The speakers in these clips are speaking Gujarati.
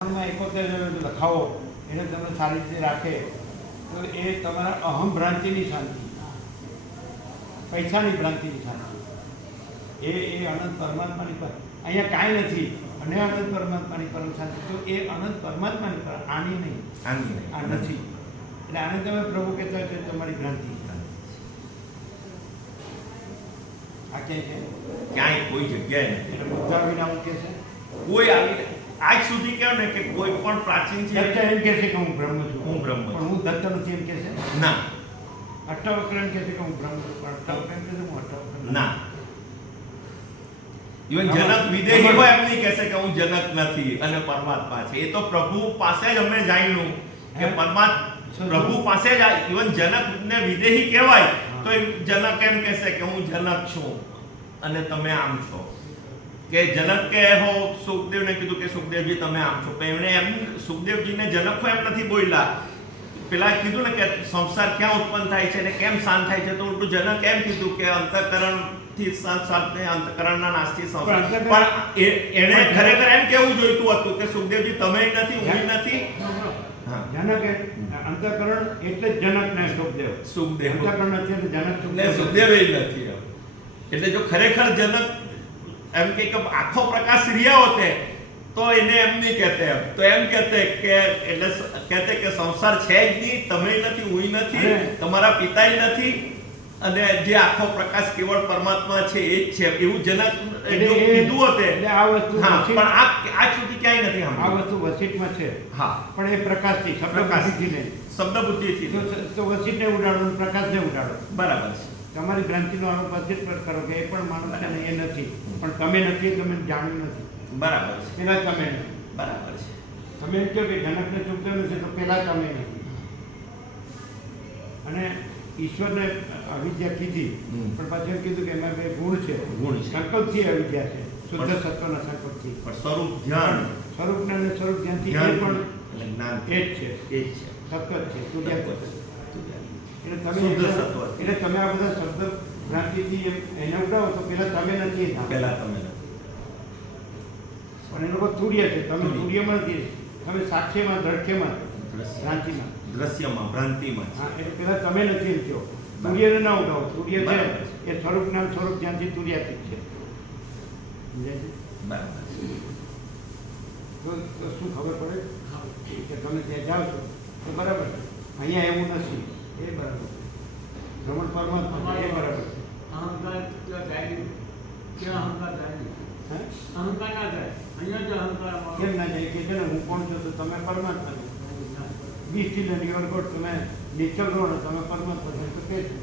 એકોતેર લખાવો. એને તમને સારી રીતે રાખે. તો એ તમારા અહમ ભ્રાંતિની શાંતિ. પૈસાની ભ્રાંતિની શાંતિ. એ એ અનંત પરમાત્માની પર. અહીંયા કાંઈ નથી. અને અનંત પરમાત્માની પરમ શાંતિ. તો એ અનંત પરમાત્માની પર આની નહીં. આની આ નથી. એટલે આને તમે પ્રભુ કહેતા તો તમારી ભ્રાંતિ. આ ક્યાંય છે? ક્યાંય કોઈ જગ્યાએ નથી. એટલે બધા વિના કહે છે? કોઈ આવી આજ સુધી કહો ને કે કોઈ પણ પ્રાચીન છે? દત્ત એમ કહે છે કે હું બ્રહ્મ છું. હું બ્રહ્મ પણ હું દત્ત નથી એમ કહે છે? ના. અષ્ટાવક્ર એમ કહે છે કે હું બ્રહ્મ છું. પણ અષ્ટાવક્ર એમ કહે છે હું અષ્ટાવક્ર ના. ઇવન જનક વિદેહી હોય એમ નહીં કહેશે કે હું જનક નથી અને પરમાત્મા છે. એ તો પ્રભુ પાસે જ અમે જાણ્યું કે પરમાત્મા પ્રભુ પાસે જ ઇવન જનકને વિદેહી કહેવાય તો જનક એમ કહેશે કે હું જનક છું અને તમે આમ છો. કે જનક કે હો સુખદેવને કીધું કે સુખદેવજી તમે આમ છો. એમણે એમ સુખદેવજીને જનક એમ નથી બોલ્યા. પેલા કીધું ને કે સંસાર ક્યાં ઉત્પન્ન થાય છે અને કેમ શાંત થાય છે તો ઉલટું જનક એમ કીધું કે અંતઃકરણથી શાંત શાંત ને અંતઃકરણના નાશથી સંસાર પણ અંતઃકરણ- પણ એ- એણે ખરેખર એમ કેવું જોઈતું હતું કે સુખદેવજી તમે નથી હું નથી. જનક અંતઃકરણ એટલે જનક ને સુખદેવ. સુખદેવ. અંતકરણ એટલે જનક ને સુખદેવ સુખદેવ એ નથી એટલે જો ખરેખર જનક એમ કે કે આખો પ્રકાશ રહ્યા હોતે. તો એને એમ નહીં કહેતે તો એમ કહેતે કે એટલે કહેતે કે સંસાર છે જ નહીં તમે નથી હું નથી તમારા પિતાય નથી. અને જે આખો પ્રકાશ કેવળ પરમાત્મા છે એ જ છે. એવું જનક કીધું હોતે. આ વસ્તુ હા પણ આ આ સુધી ક્યાંય નથી આ વસ્તુ વસીતમાં છે. હા. પણ એ પ્રકાશથી શબ્દ પ્રકાશ. બુદ્ધિથી નહીં શબ્દ બુદ્ધિથી તો વસીતને ઉડાડો પ્રકાશ પ્રકાશને ઉડાડો. બરાબર છે. તમારી ભ્રાંતિનો આરોપ વસીત પર કરો કે એ પણ માણસ એ નથી. પણ તમે નથી તમે જાણ્યું નથી. બરાબર છે. પેલા તમે નથી. બરાબર છે. તમે એમ કહો કે જનકને ચૂકતો નથી તો પેલા તમે નથી. અને ઈશ્વરને અવિદ્યા કીધી. પણ પાછું એમ કીધું કે એમાં બે ગુણ છે. ગુણ. સંકલ્પથી અવિદ્યા છે. શુદ્ધ સત્વના સંકલ્પથી પણ સ્વરૂપ ધ્યાન. સ્વરૂપના અને સ્વરૂપ ધ્યાનથી ધ્યાન પણ જ્ઞાન એ જ છે. એ જ છે. સતત છે. છે. એટલે તમે. એટલે તમે આ બધા શબ્દ એમ- એને ઉડાવો તો પેલા તમે નથી એના. તમે પણ એ લોકો તુર્ય છે તમે તુર્ય. તુર્યમાં નથી તમે સાક્ષ્યમાં દ્રઢ્યમાં ભ્રાંતિમાં. દ્રશ્યમાં ભ્રાંતિમાં. હા એટલે પેલા તમે નથી એમ કહો. તુર્યને ના ઉડાવો. તુર્ય છે એ સ્વરૂપ નામ સ્વરૂપ જ્યાંથી તુર્યાતીત છે? બરાબર તો શું ખબર પડે? કે તમે ત્યાં જાઓ છો તો બરાબર અહીંયા એવું નથી. એ બરાબર ભ્રમણ પરમાત્મા એ બરાબર અહંકાર જાય નહીં. અહંકાર જાય અહંકાર ના જાય. અહીંયા જ અહંકાર કેમ ના જાય? કે છે ને હું કોણ છું તો તમે પરમાત્મા છો. વીસ કિલો રિવર ગોડ તમે નિશ્ચલ રહો ને તમે પરમાત્મા છો. તો કે છે?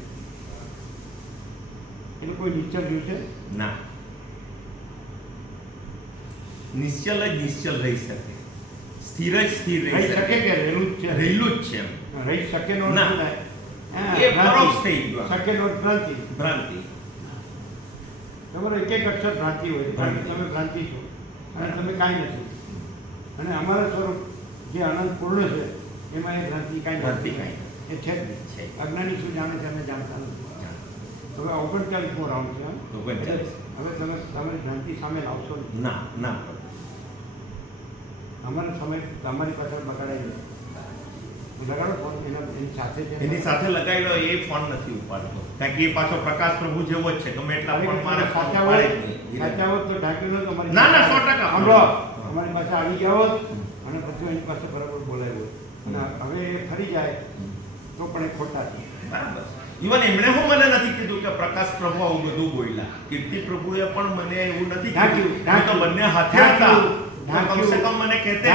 એટલે કોઈ નિશ્ચલ રહ્યું છે? ના. નિશ્ચલ જ નિશ્ચલ રહી શકે. સ્થિર જ સ્થિર રહી શકે. શકે કે રહેલું જ છે? રહેલું જ છે રહી શકે નો ના. એ. પરોક્ષ થઈ ગયું. ભ્રાંતિ. ભ્રાંતિ. તમારો એક એક અક્ષર ભ્રાંતિ હોય. તમે ભ્રાંતિ છો. અને તમે કાંઈ નથી. અને અમારા સ્વરૂપ જે અનંત પૂર્ણ છે એમાં એ ભ્રાંતિ કાંઈ ભ્રાંતિ કાંઈ એ છે જ નહીં. છે. અજ્ઞાની શું જાણે છે અમે જાણતા નથી. હવે ઓગણચાલીસમો રાઉન્ડ છે? ઓગણચાલીસ. હવે તમે તમારી ભ્રાંતિ સામે લાવશો ના ના. અમારો સમય તમારી પાછળ બગાડાઈ ફોન એના સાથે લગાવેલો એ ફોન નથી ઉપાડતો. કારણ કે એ પાછો પ્રકાશ પ્રભુ જેવો જ છે. ગમે એટલા ફોન મારે ન ના, સો ટકા. અમારી પાસે આવી ગયા હોત અને પછી એની પાસે બરાબર બોલાવ્યો અને હવે એ ફરી જાય તો પણ એ ખોટા છે. ઇવન એમણે હું મને નથી કીધું કે પ્રકાશ પ્રભુ આવું બધું બોલ્યા. કીર્તિ પ્રભુએ પણ મને એવું નથી કીધું. તો બંને હાથે હતા. તો કમસે કમ મને કહેતે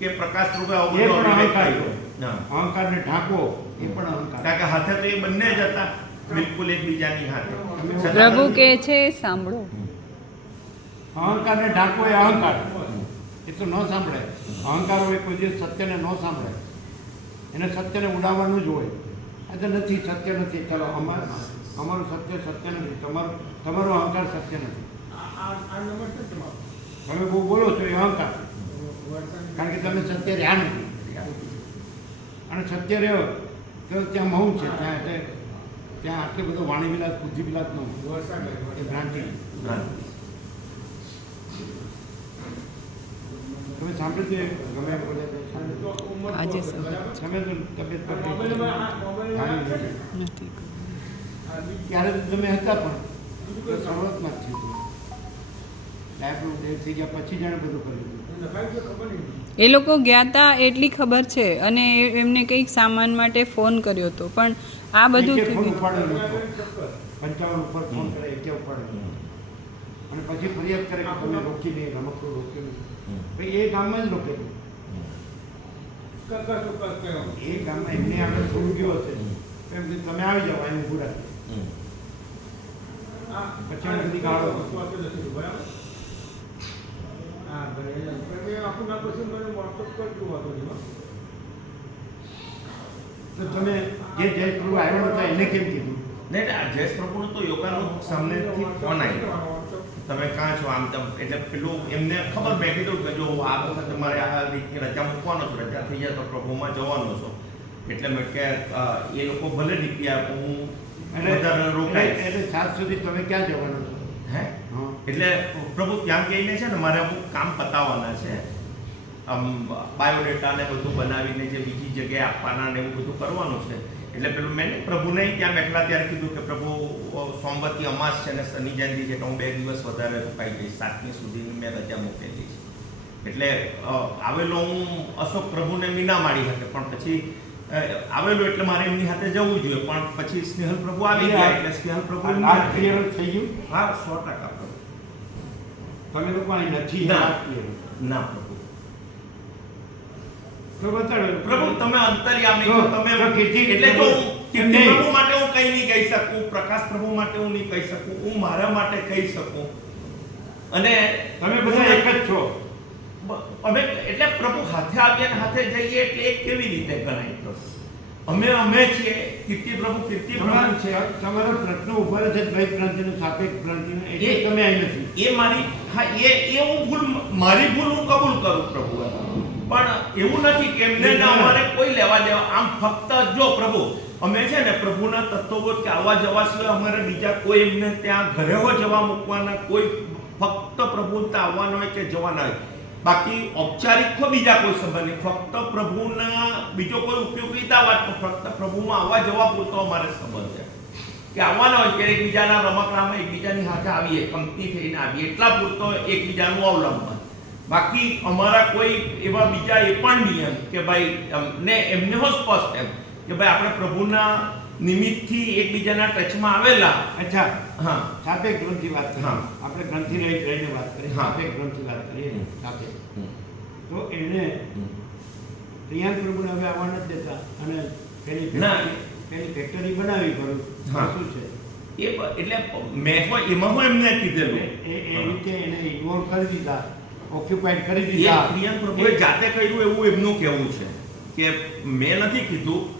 કે પ્રકાશ પ્રભુ આવું બધું અહંકારને ઢાંકો એ પણ અહંકાર. કારણ કે હાથે તો એ બંને જ હતા બિલકુલ એકબીજાની હાથે. પ્રભુ કહે છે સાંભળો. અહંકારને ઢાંકો એ અહંકાર. એ તો ન સાંભળે. અહંકાર હોય કોઈ દિવસ સત્યને ન સાંભળે. એને સત્યને ઉડાવવાનું જ હોય. આ તો નથી સત્ય નથી. ચાલો અમાર અમારું સત્ય સત્ય નથી. તમારું તમારો અહંકાર સત્ય નથી. તમે બહુ બોલો છો એ અહંકાર. કારણ કે તમે સત્ય રહ્યા નથી. અને સત્ય રહ્યો તો ત્યાં મૌન છે ત્યાં એટલે ત્યાં આટલો બધો વાણી વિલાસ બુદ્ધિ વિલાસ નો એ ભ્રાંતિ. તમે સાંભળ્યું છે ગમે બોલે તે તબિયત ત્યારે તો તમે હતા પણ? શરૂઆતમાં જ થયું હતું ડાયપનું ડેથ થઈ ગયા પછી જાણે બધું કર્યું. હતું. એ લોકો ગયા તા એટલી ખબર છે અને એ- એમને કંઈક સામાન માટે ફોન કર્યો હતો પણ આ બધું થયું. ઉપાડેલો હતો ચોક્કસ. પંચાવન ઉપર ફોન કરે એકે ઉપાડેલો અને પછી ફરિયાદ કરે કે તમે રોકી નહીં રમકડું રોક્યું નહીં ભાઈ એ ગામમાં જ રોકેલું. એ ગામમાં એમને આગળ છોડી ગયો હશે એમ તમે આવી જાઓ અહીં ઉભું રાખે પછી ગાળો. વસ્તુ આપી નથી, બરાબર? હા, બરાબર. એટલે આખું નામ પછી મને WhatsApp કરજો વાંધો નહીં. તો તમે જે જય પ્રભુ આવ્યો હતો એને કેમ કીધું? નહીં આ જયેશ પ્રભુનો તો યોગાનો સામેથી ફોન આવ્યો. તમે કાં છો આમ તમ? એટલે પેલું એમને ખબર મેં કીધું કે જો આ વખતે મારે આ રીતે રજા મૂકવાનો છું રજા થઈ જાય તો પ્રભુમાં જવાનો છો. એટલે મેં કે એ લોકો ભલે નીકળ્યા હું એટલે રોકાય એટલે સાત સુધી તમે ક્યાં જવાનો છો? એટલે પ્રભુ ત્યાં કહીને છે ને મારે અમુક કામ પતાવવાના છે. આમ બાયોડેટા ને બધું બનાવીને જે બીજી જગ્યાએ આપવાના ને એવું બધું કરવાનું છે. એટલે પેલું મેં પ્રભુને ત્યાં બેઠલા ત્યારે કીધું કે પ્રભુ સોમવતી અમાસ છે ને શનિ જયંતિ છે તો હું બે દિવસ વધારે રોકાઈ જઈશ. સાતમી સુધીની મેં રજા મૂકેલી છે. એટલે આવેલો હું અશોક પ્રભુને મીના માડી હતી પણ પછી આવેલો એટલે મારે એમની સાથે જવું જોઈએ. પણ પછી સ્નેહલ પ્રભુ આવી ગયા એટલે સ્નેહલ પ્રભુ થઈ ગયું? હા સો ટકા. તમે લોકો અહીં નથી ના. ના. પ્રભુ તો બતાડો. પ્રભુ તમે અંતર્યામી છો તમે કીર્તિ- એટલે જો હું કીર્તિ પ્રભુ માટે હું કઈ નહીં કહી શકું પ્રકાશ પ્રભુ માટે હું નહીં કહી શકું હું મારા માટે કહી શકું. અને તમે બધા એક જ છો. અમે એટલે પ્રભુ હાથે આવ્યા અને હાથે જઈએ એટલે એક કેવી રીતે ગણાય તો અમે અમે છીએ કીર્તિ પ્રભુ કીર્તિ પ્રભુ. છે તમારો પ્રશ્ન ઊભા રહે છે દ્વૈત ક્રાંતિનો સાપેક્ષ ક્રાંતિનો એ- તમે આવી નથી એ મારી હા એ એ હું ભૂલ મારી ભૂલ હું કબૂલ કરું પ્રભુ. પણ એવું નથી કે એમને ના અમારે કોઈ લેવા દેવા આમ ફક્ત જો પ્રભુ અમે છે ને પ્રભુના તત્વબોધ કે આવવા જવા સિવાય અમારે બીજા કોઈ એમને ત્યાં ઘરે હો જવા મૂકવાના કોઈ ફક્ત પ્રભુ ત્યાં આવવાના હોય કે જવાના હોય. બાકી ઔપચારિક હો બીજા કોઈ સંબંધ નહીં. ફક્ત પ્રભુના બીજો કોઈ ઉપયોગીતા વાત તો ફક્ત પ્રભુમાં આવવા જવા પૂરતો અમારે સંબંધ છે. કે આવવાના હોય કે એકબીજાના રમકડામાં એકબીજાની સાથે આવીએ કંપની થઈને આવીએ, એટલા પૂરતો એકબીજાનું અવલંબન. બાકી અમારા કોઈ એવા બીજા એ પણ નિયમ કે ભાઈ ને એમને હો સ્પષ્ટ એમ. કે ભાઈ આપણે પ્રભુના નિમિત્તથી એકબીજાના ટચમાં આવેલા. અચ્છા. હા. સાપેક્ષ ગ્રંથિ વાત કરીએ હા. આપણે ગ્રંથિ રહી રહીને વાત કરીએ. સાપેક્ષ ગ્રંથિ વાત કરીએ. સાપેક્ષ તો એને પ્રિયાંક પ્રભુને હવે આવવા નથી દેતા. અને પેલી પેલી ફેક્ટરી બનાવી ભરું હા. શું છે? એ એટલે મેં હો એમાં હું એમને કીધેલું. એ એ રીતે એને ઇન્વોલ્વ કરી દીધા. ઓક્યુપાઈડ કરી દીધા. પ્રિયાંક પ્રભુએ જાતે કર્યું એવું એમનું કહેવું છે. કે મેં નથી કીધું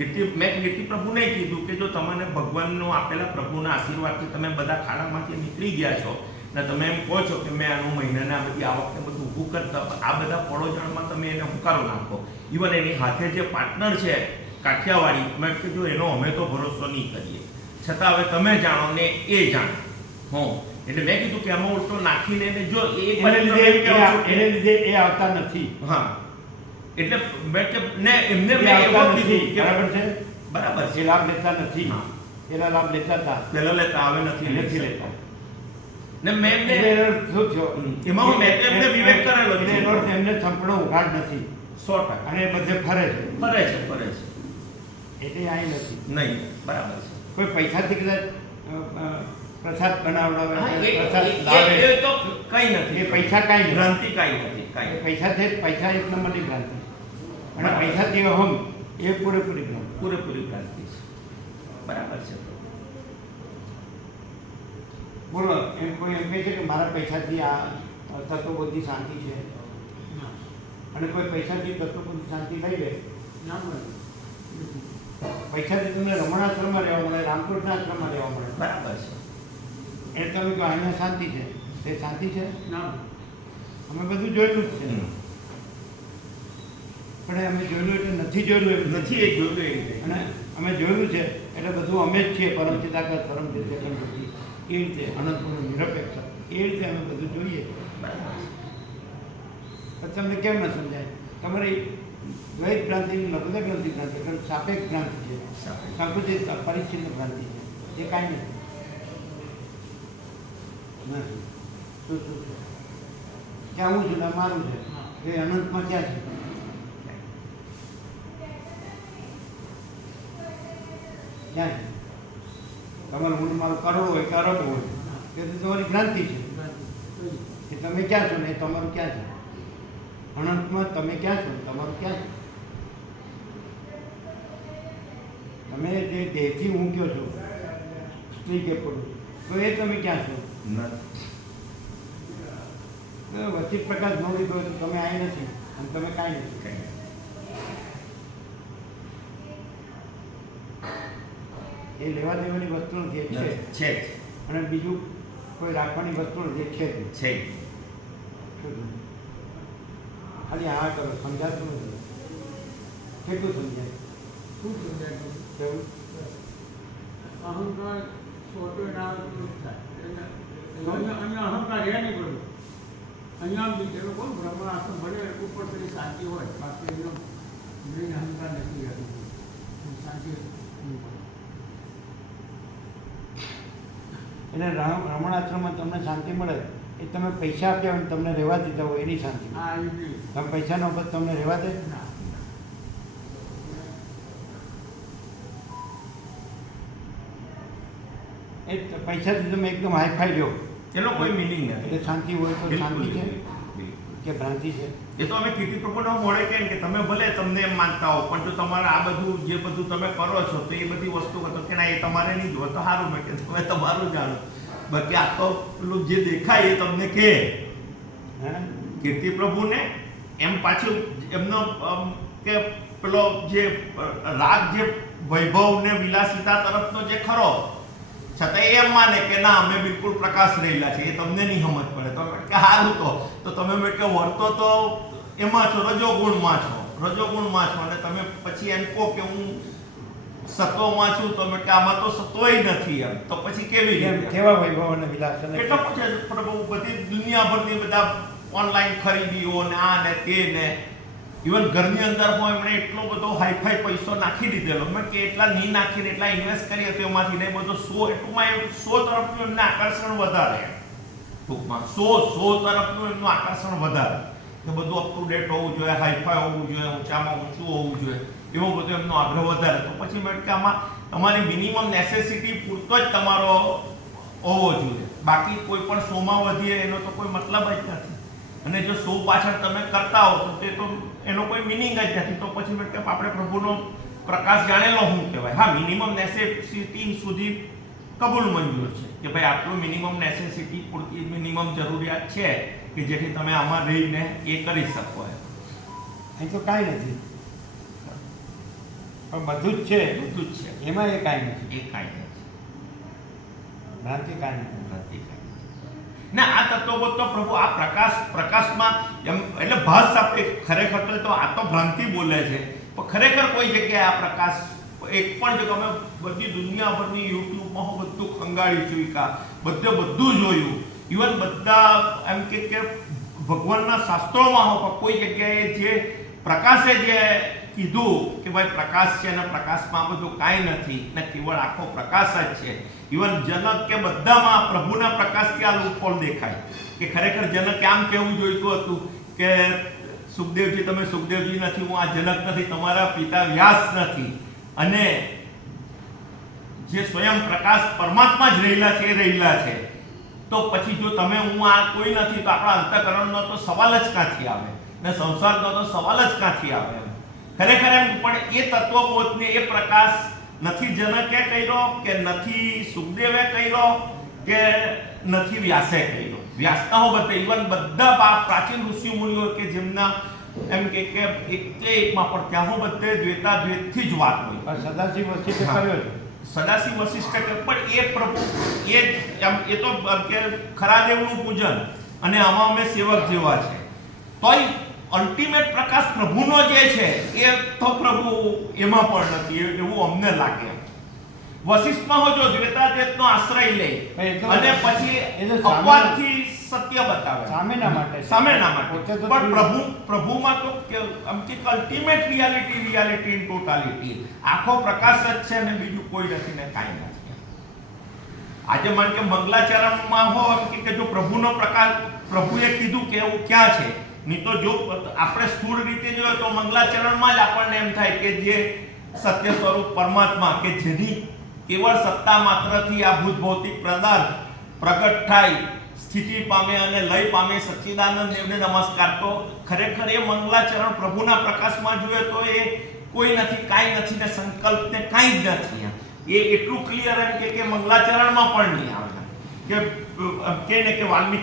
કીર્તિ મેં કીર્તિ પ્રભુને કીધું કે જો તમને ભગવાનનો આપેલા પ્રભુના આશીર્વાદથી તમે બધા ખાડામાંથી નીકળી ગયા છો ને તમે એમ કહો છો કે મેં આનું મહિનાને આ બધી આવકને બધું ઊભું કરતા આ બધા પડોજણમાં તમે એને હુંકારો નાખો. ઇવન એની હાથે જે પાર્ટનર છે કાઠિયાવાડી મેં કીધું એનો અમે તો ભરોસો નહીં કરીએ. છતાં હવે તમે જાણો ને એ જાણો. હં. એટલે મેં કીધું કે આમાં ઉલટો નાખીને જો એ એને લીધે એ આવતા નથી. હા. એટલે મેં કે ને એમને મેં એવું કીધું કે બરાબર છે? બરાબર છે. લાભ લેતા નથી. હા. પેલા લાભ લેતા હતા. પેલા લેતા હવે નથી નથી લેતા. ને મેં એમને એનો શું થયો? એમાં હું મેં એમને વિવેક કરેલો એટલે. એનો એમને સંપૂર્ણ ઉઘાડ નથી. સો ટકા. અને બધે ફરે છે. ફરે છે ફરે છે. એટલે અહીં નથી. નહીં બરાબર છે. કોઈ પૈસાથી કદાચ પ્રસાદ બનાવડાવે પ્રસાદ લાવે. એ- તો કઈ નથી. એ પૈસા કઈ નથી. ભ્રાંતિ કઈ નથી કઈ પૈસા છે પૈસા એક નંબરની ભ્રાંતિ. અને પૈસા પૈસાથી હમ એ પૂરેપૂરી પૂરેપૂરી ભ્રાંતિ છે. બરાબર છે. બોલો એમ કોઈ એમ કહે છે કે મારા પૈસાથી આ તત્વબુદ્ધિ શાંતિ છે? ના. અને કોઈ પૈસાથી તત્વબુદ્ધિ શાંતિ લઈ લે ના મળે. પૈસાથી તમને રમણાશ્રમમાં રહેવા મળે રામકૃષ્ણ આશ્રમમાં રહેવા મળે. બરાબર છે. એ તમે કહો અહીંયા શાંતિ છે? તે શાંતિ છે? ના. અમે બધું જોયેલું જ છે. પણ અમે જોયેલું એટલે નથી જોયેલું એમ. નથી એ જોયું એ રીતે. અને અમે જોયેલું છે એટલે બધું અમે જ છીએ પરમ ચિતાકર પરમ બુદ્ધિ એ રીતે અનંતપૂર્ણ નિરપેક્ષ એ રીતે અમે બધું જોઈએ. તમને કેમ ન સમજાય? તમારી દ્વૈત ભ્રાંતિની નર્મદા ગ્રંથિ ભ્રાંતિ કારણ સાપેક્ષ ભ્રાંતિ છે. સંકુચિત પરિચ્છિન્ન ભ્રાંતિ છે. એ કાંઈ નથી. નથી. શું શું છે ક્યાં હું છું? મારું છે. એ અનંતમાં ક્યાં છે? છે. તમારું મૂળ મારું કરોડ હોય કે અરબ હોય એ તો તમારી ભ્રાંતિ છે. કે તમે ક્યાં છો ને તમારું ક્યાં છે? અનંતમાં તમે ક્યાં છો તમારું ક્યાં છે? તમે જે દેહથી ઊંઘ્યો છો સ્ત્રી કે પુરુષ તો એ તમે ક્યાં છો? તો વચ્ચે પ્રકાશ ન લીધો તો તમે અહીં નથી અને તમે કાંઈ નથી. એ લેવા દેવાની વસ્તુ નથી છે છે અને બીજું કોઈ રાખવાની વસ્તુ નથી એ છે છે જ. ખાલી હા કરો સમજાતું નથી. કેટલું સમજાય? શું સમજાય? કેવું અહંકાર છોટો ના આવે થાય. એટલે અહીંયા અહંકાર રહે નહીં પડ્યો અહીંયા બીજેલો કોણ બ્રહ્મ આસન ભલે ઉપર પેલી શાંતિ હોય બાકી એનો અહંકાર નથી રહેતો. શાંતિ એટલે રમણ આશ્રમમાં તમને શાંતિ મળે એ તમે પૈસા આપ્યા હોય તમને રહેવા દીધા હોય એની શાંતિ. તમે પૈસા ન વખત તમને રહેવા દે. ના. એ પૈસાથી તમે એકદમ હાઈફાઈ લો એનો કોઈ મિનિંગ એટલે શાંતિ હોય તો શાંતિ છે. કે ભ્રાંતિ છે? એ તો અમે કીર્તિ પ્રભુનો મોડે કેમ કે તમે ભલે તમને એમ માનતા હો પણ જો તમારે આ બધું જે બધું તમે કરો છો તો એ બધી વસ્તુ તો કે ના એ તમારે નહીં જોવે તો સારું મેં કે તમે તમારું જાણો. બાકી આ તો પેલું જે દેખાય એ તમને કે. હે? કીર્તિ પ્રભુને એમ પાછું એમનો કે પેલો જે રાગ જે વૈભવ ને વિલાસિતા તરફનો જે ખરો છતાં એમ માને કે ના અમે બિલકુલ પ્રકાશ રહેલા છે એ તમને નહીં સમજ પડે. તો કે સારું તો. તો તમે મેં કે વર્તો તો એમાં છો રજોગુણમાં છો. રજોગુણમાં છો અને તમે પછી એમ કહો કે હું સત્વમાં છું તો મેં કે આમાં તો સત્વય નથી એમ. તો પછી કેવી રીતે? કેવા વૈભવ અને વિલાસ અને કેટલા પૂછે પ્રભુ બધી દુનિયાભરની બધા ઓનલાઈન ખરીદીઓ ને આ ને તે ને. ઇવન ઘરની અંદર હું એમણે એટલો બધો હાઈફાઈ પૈસો નાખી દીધેલો. મેં કે એટલા નહીં નાખીને એટલા ઇન્વેસ્ટ કરી હતી એમાંથી ને બધો સો, એટલુંમાં એમ સો તરફનું એમને આકર્ષણ વધારે. ટૂંકમાં સો સો તરફનું એમનું આકર્ષણ વધારે. કે બધું અપ ટુ ડેટ હોવું જોઈએ હાઈફાઈ હોવું જોઈએ, ઊંચામાં ઊંચું હોવું જોઈએ. એવો બધો એમનો આગ્રહ વધારે. તો પછી મેં કે આમાં તમારી મિનિમમ નેસેસિટી પૂરતો જ તમારો હોવો જોઈએ. બાકી કોઈ પણ શોમાં વધીએ એનો તો કોઈ મતલબ જ નથી. અને જો શો પાછળ તમે કરતા હો તો તે તો એનો કોઈ મિનિંગ જ નથી. તો પછી મેં કે આપણે પ્રભુનો પ્રકાશ જાણેલો શું કહેવાય. હા મિનિમમ નેસેસિટી સુધી કબૂલ મંજૂર છે કે ભાઈ આટલું મિનિમમ નેસેસિટી પૂરતી મિનિમમ જરૂરિયાત છે કે જેથી તમે આમાં રહીને એ કરી શકો એમ. તો કાંઈ નથી. પણ બધું જ છે. બધું જ છે. એમાં એ કાંઈ નથી. એ કાંઈ નથી. ભ્રાંતિ કાંઈ નથી. ભ્રાંતિ કાંઈ. ના, આ તત્વો તો પ્રભુ, આ પ્રકાશ, પ્રકાશમાં એમ, એટલે ભાસ આપે ખરેખર તો તો આ તો ભ્રાંતિ બોલે છે. પણ ખરેખર કોઈ જગ્યાએ આ પ્રકાશ, એક પણ જો તમે બધી દુનિયાભરની યુટ્યુબમાં હું બધું ખંગાળી જોઈકા બધે બધું જોયું. ઇવન બધા એમ કે કે ભગવાનના શાસ્ત્રોમાં હો પણ કોઈ જગ્યાએ જે પ્રકાશે જે કીધું કે ભાઈ પ્રકાશ છે અને પ્રકાશમાં આ બધું કાંઈ નથી, ને કેવળ આખો પ્રકાશ જ છે. ઇવન જનક કે બધામાં પ્રભુના પ્રકાશથી આ લૂપહોલ દેખાય. કે ખરેખર જનકે આમ કહેવું જોઈતું હતું કે સુખદેવજી, તમે સુખદેવજી નથી, હું આ જનક નથી, તમારા પિતા વ્યાસ નથી. અને જે સ્વયં પ્રકાશ પરમાત્મા જ રહેલા છે, એ રહેલા છે. તો પછી જો તમે, હું આ કોઈ નથી, તો આપણા અંતકરણનો તો સવાલ જ ક્યાંથી આવે? ને સંસારનો તો સવાલ જ ક્યાંથી આવે? ખરેખર એમ પણ એ તત્વબોધને એ પ્રકાશ નથી જનકે કર્યો કે નથી સુખદેવે કર્યો કે નથી વ્યાસે કર્યો. વ્યાસના હો બધા ઇવન બધા પાપ પ્રાચીન ઋષિ મુનિઓ કે જેમના એમ કે કે એક એકમાં પણ ત્યાં હું બધે દ્વેતા દ્વેતથી જ વાત હોય. પણ સદાશિવ વશિષ્ઠ કર્યો છે. સદાશિવ વશિષ્ઠ કે પણ એ પ્રભુ એ એમ એ તો કે ખરા દેવનું પૂજન અને આમાં અમે સેવક જેવા છે. તોય અલ્ટિમેટ પ્રકાશ પ્રભુનો જે છે એ તો પ્રભુ એમાં પણ નથી એવું અમને લાગે. વશિષ્ઠમાં હો જો દ્વેતાદેવનો આશ્રય લે અને પછી અપવાદથી સત્ય બતાવે. સામેના માટે સામેના માટે. પણ પ્રભુ પ્રભુમાં તો આમ કે ultimate reality reality in totality આખો પ્રકાશ જ છે અને બીજું કોઈ નથી ને કાંઈ નથી. આજે માન કે મંગલાચરણમાં હો એમ કે- કે જો પ્રભુનો પ્રકાશ પ્રભુએ કીધું કે એવું ક્યાં છે? નહીં તો જો આપણે સ્થૂળ રીતે જોઈએ તો મંગલાચરણમાં જ આપણને એમ થાય કે જે સત્ય સ્વરૂપ પરમાત્મા કે જેની કેવળ સત્તા માત્રથી આ ભૂત ભૌતિક પદાર્થ પ્રગટ થાય, સ્થિતિ પામે અને લય પામે સચ્ચિદાનંદ દેવને નમસ્કાર, તો ખરેખર એ મંગલાચરણ પ્રભુના પ્રકાશમાં જોઈએ તો એ કોઈ નથી, કાંઈ નથી ને સંકલ્પ ને કાંઈ જ નથી એ એટલું ક્લિયર એમ કે મંગલાચરણમાં પણ નહીં આવે. કે કે વાલ્મીકી